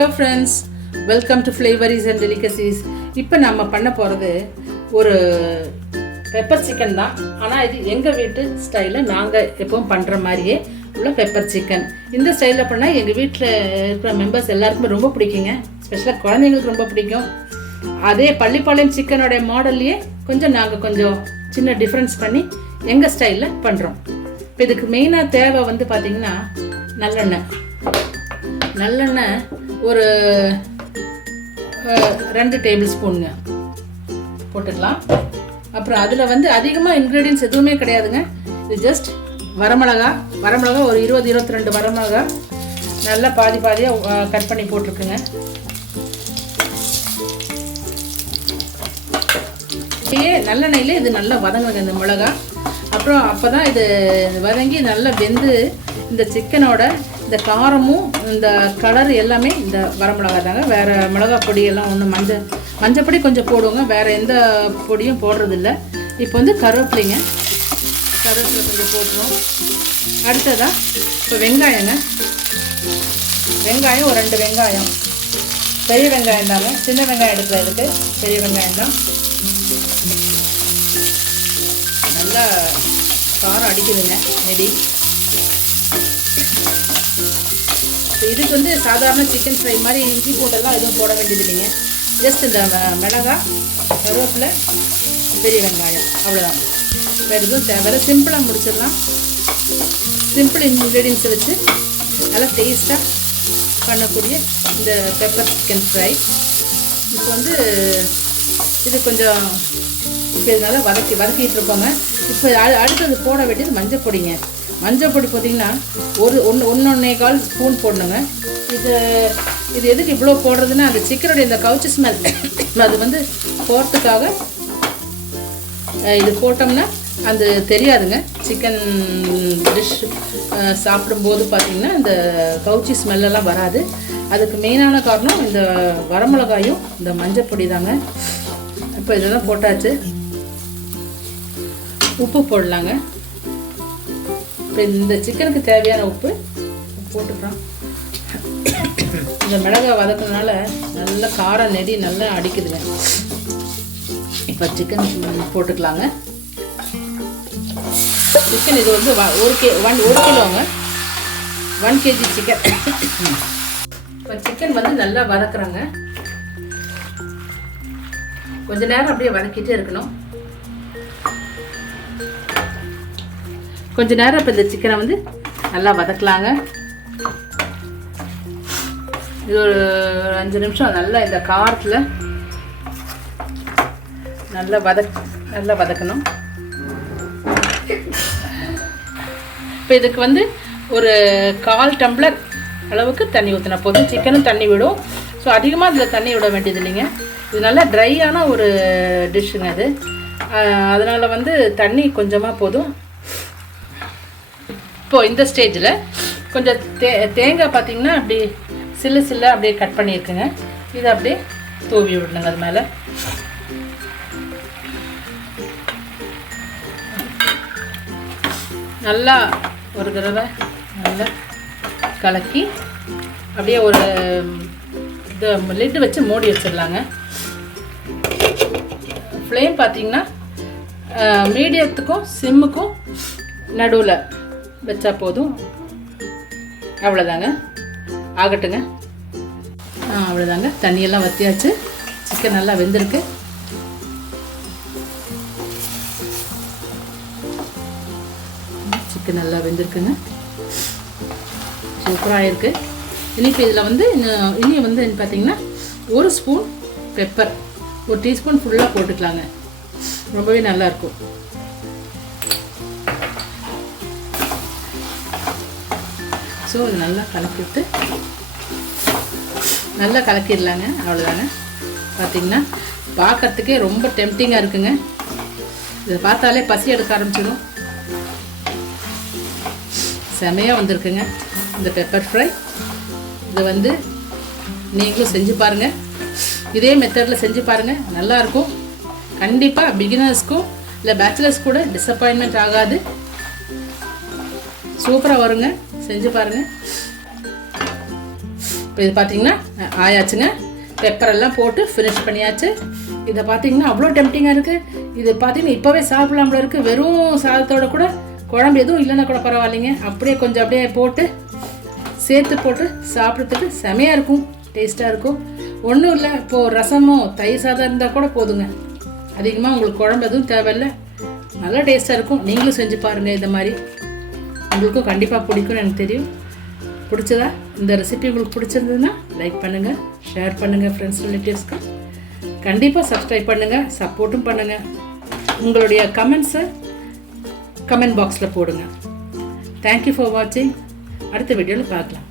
Hello friends, welcome to Flavors and Delicacies. இப்போ நம்ம பண்ண போகிறது ஒரு பெப்பர் சிக்கன் தான். ஆனால் இது எங்கள் வீட்டு ஸ்டைலில் நாங்கள் எப்பவும் பண்ணுற மாதிரியே உள்ள பெப்பர் சிக்கன். இந்த ஸ்டைலில் பண்ணால் எங்கள் வீட்டில் இருக்கிற மெம்பர்ஸ் எல்லாருக்குமே ரொம்ப பிடிக்குங்க. ஸ்பெஷலாக குழந்தைங்களுக்கு ரொம்ப பிடிக்கும். அதே பள்ளிப்பாளையம் சிக்கனோடைய மாடல்லையே நாங்கள் கொஞ்சம் சின்ன டிஃப்ரென்ஸ் பண்ணி எங்கள் ஸ்டைலில் பண்ணுறோம். இப்போ இதுக்கு மெயினாக தேவை வந்து பார்த்திங்கன்னா நல்லெண்ணெய் ஒரு 2 டேபிள் ஸ்பூனுங்க போட்டுக்கலாம். அப்புறம் அதில் வந்து அதிகமாக இன்க்ரீடியன்ஸ் எதுவுமே கிடையாதுங்க. இது ஜஸ்ட் வரமிளகா ஒரு 20-22 வரமிளகா நல்லா பாதியாக கட் பண்ணி போட்டிருக்குங்க. நல்லெண்ணெயிலே இது நல்லா வதங்குங்க இந்த மிளகா. அப்புறம் அப்போ தான் இது வதங்கி நல்லா வெந்து இந்த சிக்கனோட இந்த காரமும் இந்த கலர் எல்லாமே இந்த வரமிளகா தாங்க. வேறு மிளகா பொடியெல்லாம் ஒன்றும் மஞ்சப்பொடி கொஞ்சம் போடுவோங்க, வேறு எந்த பொடியும் போடுறதில்ல. இப்போ வந்து கருவேப்பிலை கொஞ்சம் போட்டுருவோம். அடுத்ததாக இப்போ வெங்காயம் ஒரு 2 வெங்காயம், பெரிய வெங்காயம் தாங்க. சின்ன வெங்காயம் எடுக்கிறதுக்கு பெரிய வெங்காயம் தான். நல்லா காரம் அடிக்குதுங்க நெடி. இதுக்கு வந்து சாதாரண சிக்கன் ஃப்ரை மாதிரி இஞ்சி பூண்டெல்லாம் எதுவும் போட வேண்டியது இல்லைங்க. ஜஸ்ட் இந்த மிளகா, கருவேப்பிலை, பெரிய வெங்காயம், அவ்வளோதான். வேறு எதுவும் தேவை, சிம்பிளாக முடிச்சிடலாம். சிம்பிள் இன்க்ரீடியன்ஸை வச்சு நல்லா டேஸ்ட்டாக பண்ணக்கூடிய இந்த பெப்பர் சிக்கன் ஃப்ரை. இப்போ வந்து இது கொஞ்சம் இப்போ இதனால வதக்கிட்டு இருப்போங்க. இப்போ அடுத்தது போட வேண்டியது மஞ்சள் பொடிங்க. மஞ்சள் பொடி பார்த்திங்கன்னா ஒரு 1.25 ஸ்பூன் போடணுங்க. இது எதுக்கு இவ்வளோ போடுறதுன்னா அந்த சிக்கனுடைய இந்த கவுச்சி ஸ்மெல் அது வந்து போகிறதுக்காக இது போட்டோம்னா அது தெரியாதுங்க. சிக்கன் டிஷ் சாப்பிடும்போது பார்த்திங்கன்னா இந்த கவுச்சி ஸ்மெல்லெல்லாம் வராது. அதுக்கு மெயினான காரணம் இந்த வரமிளகாயும் இந்த மஞ்சள் பொடி தாங்க. இப்போ இதெல்லாம் போட்டாச்சு. உப்பு போடலாங்க. இப்போ இந்த சிக்கனுக்கு தேவையான உப்பு போட்டுக்கலாம். இந்த மிளகாய் வதக்குறதுனால நல்ல காரம் நெடி நல்லா அடிக்குதுங்க. இப்போ சிக்கன் போட்டுக்கலாங்க. சிக்கன் இது வந்து 1 கிலோங்க, 1 kg சிக்கன். இப்போ சிக்கன் வந்து நல்லா வதக்குறாங்க. கொஞ்ச நேரம் அப்படியே வதக்கிட்டே இருக்கணும். கொஞ்ச நேரம் இப்போ இந்த சிக்கனை வந்து நல்லா வதக்கலாங்க. இது ஒரு 5 நிமிஷம் நல்லா இந்த காரத்தில் நல்லா வதக்கணும். இப்போ இதுக்கு வந்து ஒரு 1/4 டம்ளர் அளவுக்கு தண்ணி ஊற்றினா போதும். சிக்கனும் தண்ணி விடும். ஸோ அதிகமாக இதில் தண்ணி விட வேண்டியது இல்லைங்க. இது நல்லா ட்ரையான ஒரு டிஷ்ஷுங்க அது. அதனால் வந்து தண்ணி கொஞ்சமாக போதும். இப்போது இந்த ஸ்டேஜில் கொஞ்சம் தேங்காய் பார்த்திங்கன்னா அப்படி சில்லு அப்படியே கட் பண்ணியிருக்குங்க. இதை அப்படியே தூவி விடணுங்க அது மேலே. நல்லா ஒரு தடவை நல்லா கலக்கி அப்படியே ஒரு இது லிட்டு வச்சு மூடி வச்சிடலாங்க. ஃப்ளேம் பார்த்திங்கன்னா மீடியத்துக்கும் சிம்முக்கும் நடுவில் வச்சா போதும். அவ்வளோதாங்க, ஆகட்டுங்க. அவ்வளோதாங்க, தண்ணியெல்லாம் வற்றியாச்சு. சிக்கன் நல்லா வெந்திருக்கு. சிக்கன் நல்லா வெந்திருக்குங்க, சூப்பராக இருக்குது. இனிப்பு இதில் வந்து இனி வந்து பார்த்திங்கன்னா 1 ஸ்பூன் பெப்பர், 1 டீஸ்பூன் ஃபுல்லாக போட்டுக்கலாங்க. ரொம்பவே நல்லாயிருக்கும். ஸோ இது நல்லா கலக்கிவிட்டு நல்லா கலக்கிடலாங்க. அவ்வளோதாங்க. பார்த்திங்கன்னா பார்க்கறதுக்கே ரொம்ப டெம்டிங்காக இருக்குங்க. இதை பார்த்தாலே பசி எடுக்க ஆரம்பிச்சிடும். செமையாக வந்திருக்குங்க இந்த பெப்பர் ஃப்ரை. இதை வந்து நீங்களும் செஞ்சு பாருங்கள். இதே மெத்தடில் செஞ்சு பாருங்கள், நல்லாயிருக்கும். கண்டிப்பாக பிகினர்ஸ்க்கும் இல்லை பேச்சுலர்ஸ் கூட டிசப்பாயின்மெண்ட் ஆகாது. சூப்பராக வருங்க, செஞ்சு பாருங்கள். இப்போ இது பார்த்தீங்கன்னா ஆயாச்சுங்க. பெப்பரெல்லாம் போட்டு ஃபினிஷ் பண்ணியாச்சு. இதை பார்த்தீங்கன்னா அவ்வளோ டெம்டிங்காக இருக்குது. இது பார்த்தீங்கன்னா இப்போவே சாப்பிடலாம் போல இருக்குது. வெறும் சாதத்தோட கூட குழம்பு எதுவும் இல்லைன்னா கூட பரவாயில்லைங்க, அப்படியே கொஞ்சம் அப்படியே போட்டு சேர்த்து போட்டு சாப்பிட்றதுக்கு செமையாக இருக்கும், டேஸ்ட்டாக இருக்கும். ஒன்றும் இல்லை, இப்போது ரசமோ தயிர் சாதம் இருந்தால் கூட போதுங்க. அதிகமாக உங்களுக்கு குழம்பு எதுவும் தேவையில்லை, நல்லா டேஸ்ட்டாக இருக்கும். நீங்களும் செஞ்சு பாருங்கள். இந்த மாதிரி உங்களுக்கும் கண்டிப்பாக பிடிக்கும்னு எனக்கு தெரியும். பிடிச்சதா? இந்த ரெசிபி உங்களுக்கு பிடிச்சிருந்ததுன்னா லைக் பண்ணுங்கள், ஷேர் பண்ணுங்கள் ஃப்ரெண்ட்ஸ் ரிலேட்டிவ்ஸ்க்கு. கண்டிப்பாக சப்ஸ்கிரைப் பண்ணுங்கள், சப்போர்ட்டும் பண்ணுங்கள். உங்களுடைய கமெண்ட்ஸை கமெண்ட் பாக்ஸில் போடுங்க. தேங்க்யூ ஃபார் வாட்சிங். அடுத்த வீடியோவில் பார்க்கலாம்.